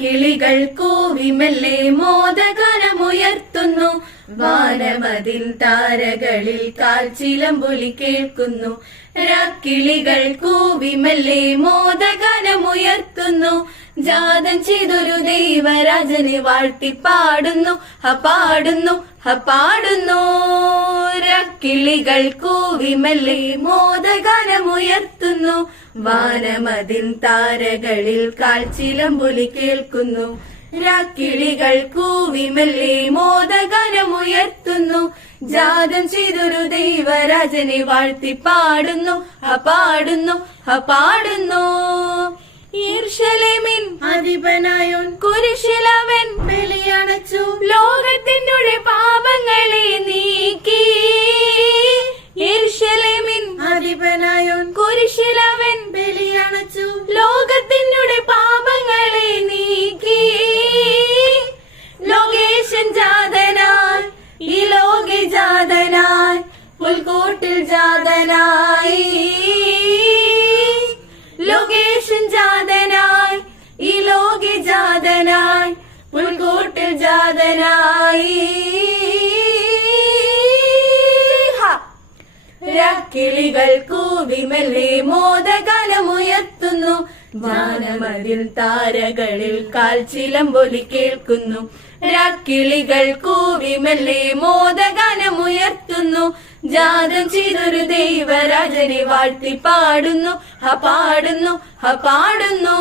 കിളികൾ കൂവിമെല്ലെ മോദഗാനമുയർത്തുന്നു. വാനമതിൽ താരകളിൽ കാൽച്ചിലമ്പൊലി കേൾക്കുന്നു. കിളികൾ കൂവിമെല്ലെ മോദഗാനമുയർത്തുന്നു. ജാതം ചെയ്തൊരു ദൈവരാജനെ വാഴ്ത്തി പാടുന്നു പാടുന്നു പാടുന്നു. കിളികൾ കൂവിമെല്ലെ മോദഗാനമുയർത്തുന്നു. വാനമതിൽ താരകളിൽ കാൽച്ചിലമ്പൊലി കേൾക്കുന്നു. കിളികൾ കൂവിമെല്ലെ മോദഗാനമുയർത്തുന്നു. ജാതം ചെയ്തൊരു ദൈവരാജനെ വാഴ്ത്തി പാടുന്നു പാടുന്നു പാടുന്നു. യെരൂശലേമിൻ അധിപനായോൻ കുരിശിലവൻ ബലിയണച്ചു. ലോകത്തിനുടെ പാപങ്ങളെ നീക്കി. യെരൂശലേമിൻ അധിപനായോൻ കുരിശിലവൻ ബലിയണച്ചു. ലോകത്തിനുടെ പാപങ്ങളെ നീക്കി. ലോകേശൻ ജാതനായി ഈ ലോകെ ജാതനായി പുൽക്കൂട്ടിൽ ജാതനായി. ലോകേശൻ ജാതനായി ഈ ലോകെ ജാതനായി പുൽക്കൂട്ടിൽ ജാതനായി. കിളികൾ കൂവിമെല്ലെ മോദഗാനമുയർത്തുന്നു. വാനമതിൽ താരകളിൽ കാൽച്ചിലമ്പൊലി കേൾക്കുന്നു. കിളികൾ കൂവിമെല്ലെ മോദഗാനമുയർത്തുന്നു. ജാതം ചെയ്തൊരു ദൈവരാജനെ വാഴ്ത്തി പാടുന്നു പാടുന്നു പാടുന്നു.